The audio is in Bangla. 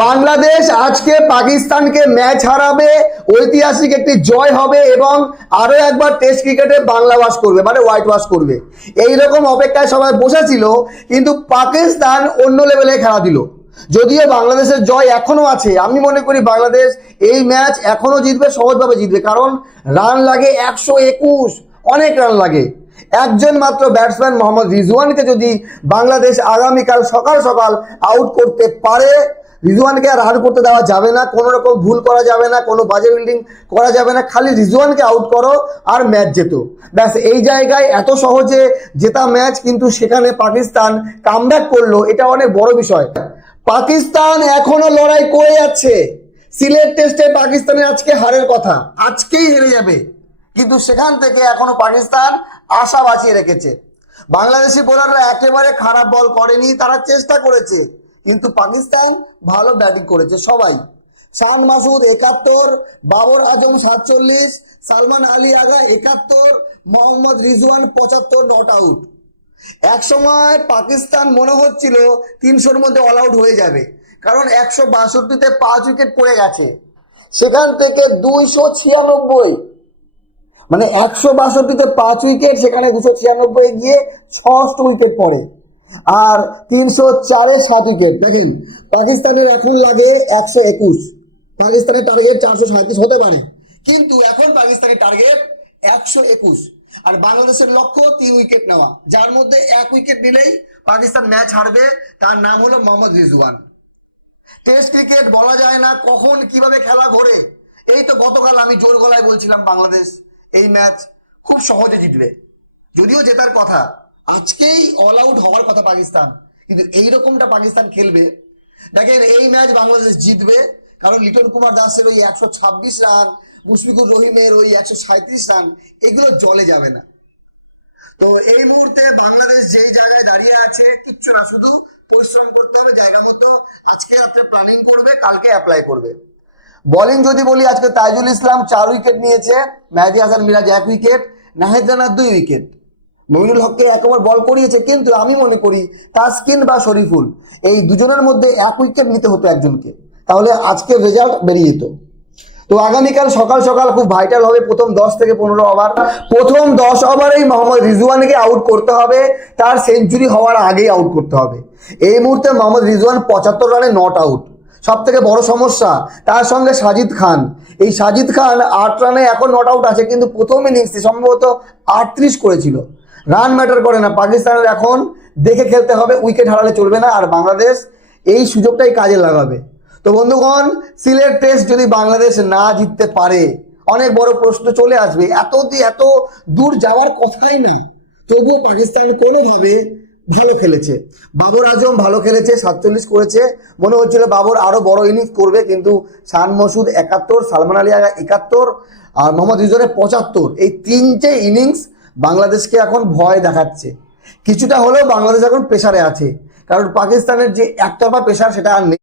বাংলাদেশ আজকে পাকিস্তানকে ম্যাচ হারাবে, ঐতিহাসিক একটি জয় হবে এবং আরো একবার টেস্ট ক্রিকেটে বাংলা ওয়াশ করবে, মানে হোয়াইট ওয়াশ করবে। এইরকম অপেক্ষায় সবাই বসেছিল, কিন্তু পাকিস্তান অন্য লেভেলে খেলা দিল। যদিও বাংলাদেশের জয় এখনো আছে, আমি মনে করি বাংলাদেশ এই ম্যাচ এখনো জিতবে, সহজভাবে জিতবে, কারণ রান লাগে 121, অনেক রান লাগে। একজন মাত্র ব্যাটসম্যান মোহাম্মদ রিজওয়ানকে যদি বাংলাদেশ আগামীকাল সকাল সকাল আউট করতে পারে, রিজওয়ানকে আর রান করতে দেওয়া যাবে না, কোনো রকম ভুল করা যাবে না, কোনো বাজে ফিল্ডিং করা যাবে না, খালি রিজওয়ানকে আউট করো আর ম্যাচ যেত। ব্যাস, এই জায়গায় এত সহজে জেতা ম্যাচ, কিন্তু সেখানে পাকিস্তান কামব্যাক করলো, এটা অনেক বড় বিষয়। পাকিস্তান এখনো লড়াই করে যাচ্ছে। সিলেট টেস্টে পাকিস্তানের আজকে হারের কথা, আজকেই হেরে যাবে, কিন্তু সেখান থেকে এখনো পাকিস্তান আশা বাঁচিয়ে রেখেছে। বাংলাদেশি বোলাররা একেবারে খারাপ বল করেনি, তারা চেষ্টা করেছে, কিন্তু পাকিস্তান ভালো ব্যাটিং করেছে সবাই। শান মাসুদ 71, বাবর আজম 47, সালমান আলী আগা 71, মোহাম্মদ রিজওয়ান 75 নট আউট। এক সময় পাকিস্তান মনে হচ্ছিল 300-র মধ্যে অল আউট হয়ে যাবে, কারণ 162-তে 5 উইকেট পড়ে গেছে। সেখান থেকে 296, মানে 162-তে 5 উইকেট, সেখানে 296 গিয়ে 6 উইকেট পড়ে, আর 304-এ 7 উইকেট। দেখেন, পাকিস্তানের এখন লাগে 121, পাকিস্তানের টার্গেট 437 হতে পারে, কিন্তু এখন পাকিস্তানের টার্গেট 121, আর বাংলাদেশের লক্ষ্য 3 উইকেট নেওয়া, যার মধ্যে 1 উইকেট নিলেই পাকিস্তান ম্যাচ হারবে। তার নাম হলো মোহাম্মদ রিজওয়ান। টেস্ট ক্রিকেট বলা যায় না কখন কিভাবে খেলা ঘোরে। এই তো গতকাল আমি জোর গলায় বলছিলাম বাংলাদেশ এই ম্যাচ খুব সহজে জিতবে, যদিও জেতার কথা, আজকেই অল আউট হওয়ার কথা পাকিস্তান, কিন্তু এইরকমটা পাকিস্তান খেলবে। দেখেন, এই ম্যাচ বাংলাদেশ জিতবে, কারণ লিটন কুমার দাসের ওই 126 রান, মুশফিকুর রহিমের ওই 137 রান, এগুলো জলে যাবে না। তো এই মুহূর্তে বাংলাদেশ যেই জায়গায় দাঁড়িয়ে আছে, কিচ্ছু না, শুধু পরিশ্রম করতে হবে, জায়গা মতো আজকে রাত্রে প্ল্যানিং করবে, কালকে অ্যাপ্লাই করবে। বোলিং যদি বলি, আজকে তাইজুল ইসলাম 4 উইকেট নিয়েছে, মেহেদী হাসান মিরাজ 1 উইকেট, নাহিদ রানা 2 উইকেট, মঈনুল হককে 1 ওভার বল করিয়েছে, কিন্তু আমি মনে করি তাসকিন বা শরীফুল এই দুজনের মধ্যে 1 উইকেট নিতে হতো একজনকে, তাহলে আজকের রেজাল্ট বেরিয়ে যেত। তো আগামীকাল সকাল সকাল খুব ভাইটাল হবে প্রথম 10 থেকে 15 ওভার। প্রথম 10 ওভারেই মোহাম্মদ রিজওয়ানকে আউট করতে হবে, তার সেঞ্চুরি হওয়ার আগেই আউট করতে হবে। এই মুহূর্তে মোহাম্মদ রিজওয়ান 75 রানে নট আউট, সব থেকে বড় সমস্যা। তার সঙ্গে সাজিদ খান, এই সাজিদ খান 8 রানে এখন নট আউট আছে, কিন্তু প্রথম ইনিংসে সম্ভবত 38 করেছিল। রান ম্যাটার করে না, পাকিস্তানের এখন দেখে খেলতে হবে, উইকেট হারালে চলবে না, আর বাংলাদেশ এই সুযোগটাই কাজে লাগাবে। তো বন্ধুগণ, সিলেট টেস্ট যদি বাংলাদেশ না জিততে পারে, অনেক বড় প্রশ্ন চলে আসবে। এত দূর যাওয়ার কথাই না, তবুও পাকিস্তান কোনোভাবে ভালো খেলেছে। বাবর আজম ভালো খেলেছে, 47 করেছে, মনে হচ্ছিল বাবর আরো বড় ইনিংস করবে, কিন্তু শান মাসুদ 71, সালমান আলী আগা 71 আর মোহাম্মদ রিজওয়ানের 75, এই 3টে ইনিংস বাংলাদেশকে এখন ভয় দেখাচ্ছে। কিছুটা হলেও বাংলাদেশ এখন প্রেসারে আছে, কারণ পাকিস্তানের যে একতরফা প্রেসার সেটা আর নেই।